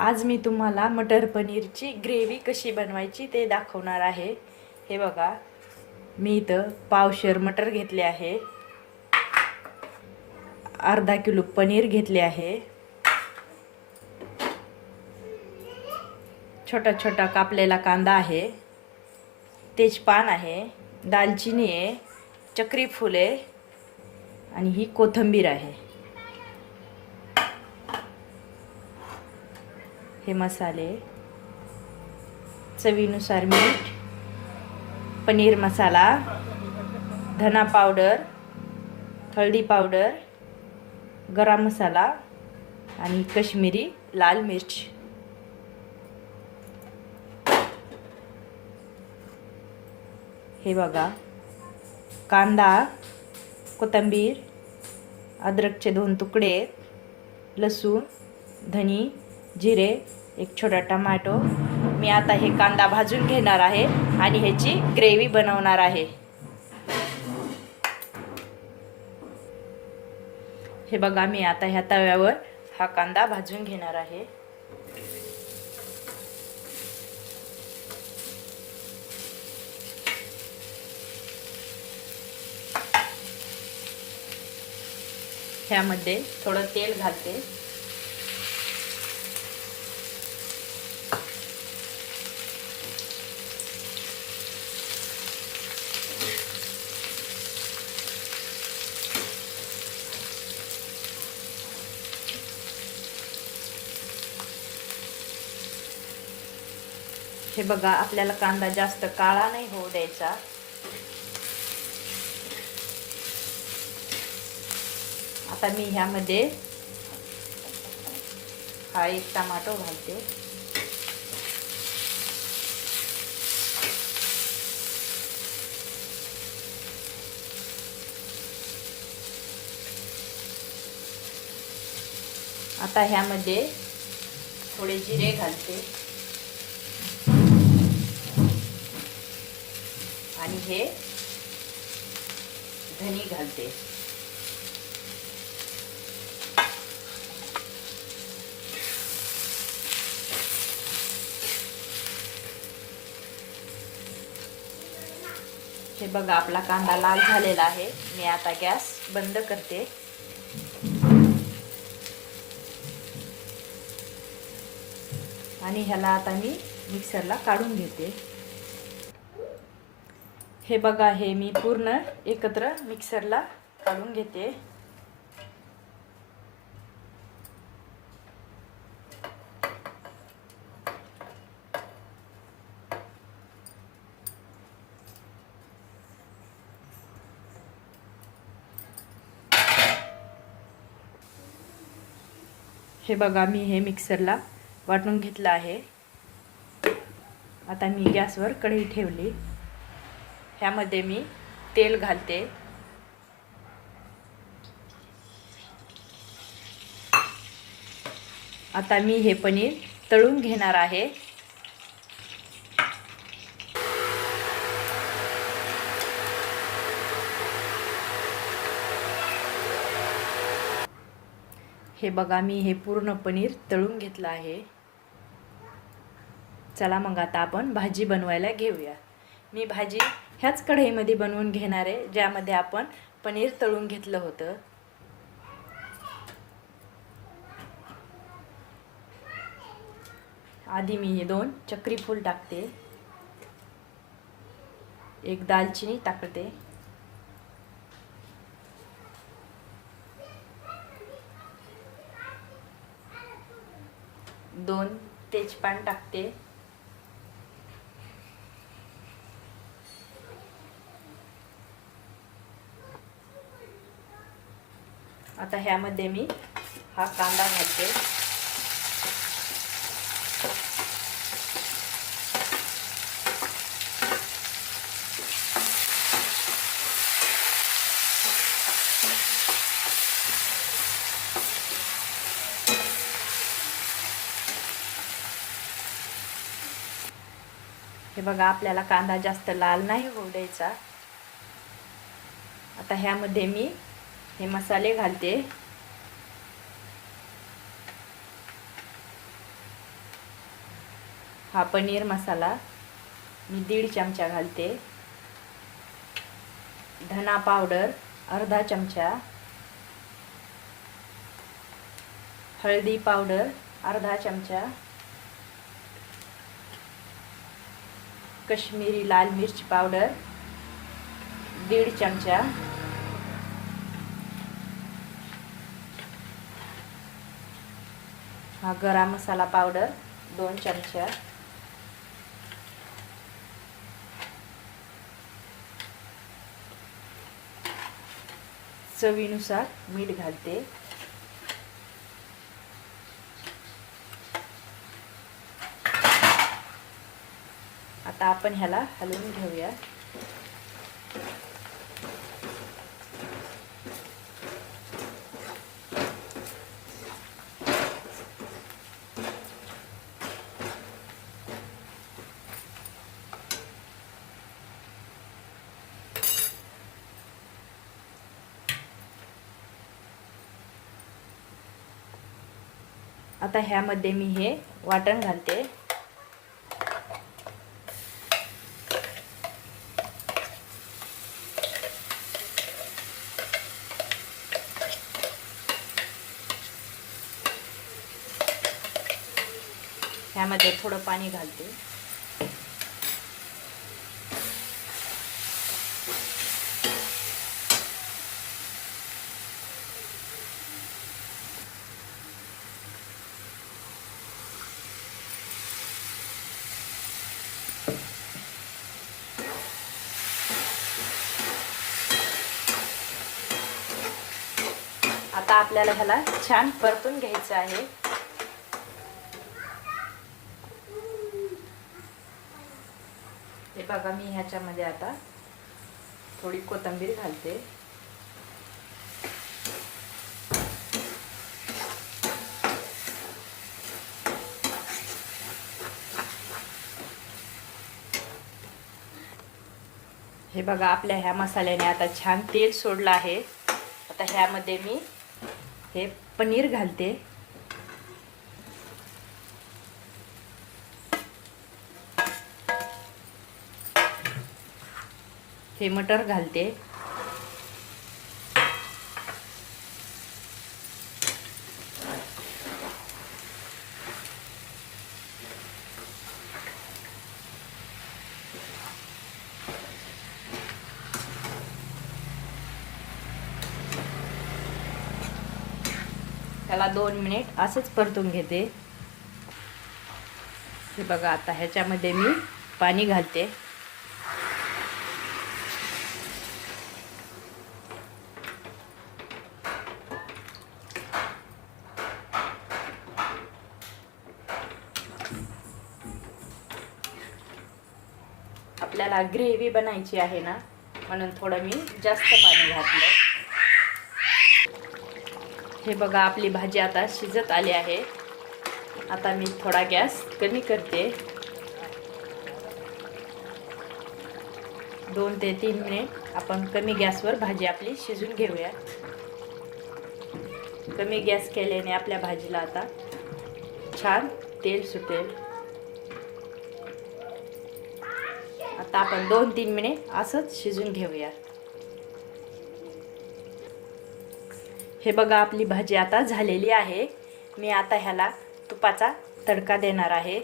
आज मी तुम्हाला मटर पनीरची ग्रेव्ही कशी बनवायची ते दाखवणार आहे. हे बघा मी इथं पावशेर मटर घेतले आहे. अर्धा किलो पनीर घेतले आहे. छोटा छोटा कापलेला कांदा आहे. तेजपान आहे दालचिनी आहे चक्री फुले आहे आणि ही कोथिंबीर आहे. हे मसाले. चवीनुसार मीठ पनीर मसाला धना पावडर हळदी पावडर गरम मसाला आणि कश्मीरी लाल मिर्च. हे बघा. कांदा कोथिंबीर अद्रकचे दोन तुकडे लसूण धनी जिरे एक छोटा टमाटो. मी आता हे कांदा भाजून घेणार आहे आणि ह्याची ग्रेव्ही बनवणार आहे. हे बघा मी आता ह्या तव्यावर हा कांदा भाजून घेणार आहे. ह्यामध्ये थोडं तेल घालते. हे बघा आपल्याला कांदा जास्त काळा नाही होऊ द्यायचा. आता मी ह्यामध्ये हा एक टमाटो घालते. आता ह्यामध्ये थोडे जिरे घालते. आणि हे धनी घालते. हे बघा आपला कांदा लाल झालेला आहे. मी आता गॅस बंद करते. आणि ह्याला आता मी मिक्सरला काढून घेते. हे बघा हे मी पूर्ण एकत्र मिक्सरला काढून घेते. हे बघा मी हे मिक्सरला वाटून घेतलं आहे. आता मी गॅसवर कढई ठेवली. ह्यामध्ये मी तेल घालते. आता मी हे पनीर तळून घेणार आहे. हे बघा मी हे पूर्ण पनीर तळून घेतलं आहे. चला मग आता आपण भाजी बनवायला घेऊया. मी भाजी ह्याच कढईमध्ये बनवून घेणार आहे ज्यामध्ये आपण पनीर तळून घेतलं होतं. आधी मी हे दोन चक्री फूल टाकते. एक दालचिनी टाकते. दोन तेजपान टाकते. आता ह्यामध्ये मी हा कांदा घालते. हे बघा आपल्याला कांदा जास्त लाल नाही होऊ द्यायचा. आता ह्यामध्ये मी हे मसाले घालते. हा पनीर मसाला मी दीड चमचा घालते. धना पावडर अर्धा चमचा. हळदी पावडर अर्धा चमचा. कश्मीरी लाल मिर्च पावडर दीड चमचा. हा गरम मसाला पावडर दोन चमचा. चवीनुसार मीठ घालते. आता आपण ह्याला हलवून घेऊया. आता ह्यामध्ये मी हे वाटण घालते. ह्यामध्ये थोडं पाणी घालते आता आपल्याला ह्याला छान परतून घ्यायचं आहे. हे बघा मी ह्याच्यामध्ये आता थोडी कोथिंबीर घालते. हे बघा आपल्या ह्या मसाल्याने आता छान तेल सोडलं आहे. आता ह्यामध्ये मी हे पनीर घालते. हे मटर घालते. त्याला दोन मिनिट असंच परतून घेते. हे बघा आता ह्याच्यामध्ये मी पाणी घालते. आपल्याला ग्रेव्ही बनायची आहे ना म्हणून थोडं मी जास्त पाणी घातलं हे बघा आपली भाजी आता शिजत आली आहे. आता मी थोडा गॅस कमी करते. दोन ते तीन मिनिट आपण कमी गॅसवर भाजी आपली शिजून घेऊया कमी गॅस केल्याने आपल्या भाजीला आता छान तेल सुटेल. आता आपण दोन तीन मिनिट असंच शिजून घेऊया हे बघा आपली भाजी आता झालेली आहे. मी आता ह्याला तुपाचा तडका देणार आहे.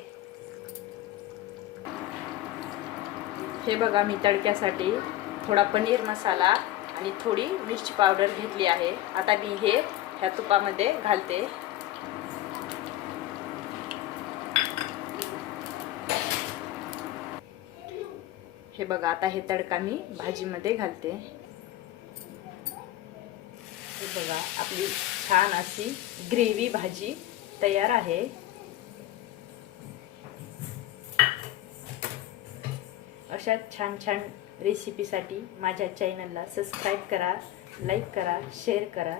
हे बघा मी तडक्यासाठी थोडा पनीर मसाला आणि थोडी मिरची पावडर घेतली आहे. आता मी हे ह्या तुपामध्ये घालते. हे बघा आता हे तडका मी भाजीमध्ये घालते. बघा आपली छान अशी ग्रेव्ही भाजी तयार आहे. अशा छान छान रेसिपीसाठी माझ्या चॅनलला सबस्क्राईब करा लाईक करा शेअर करा.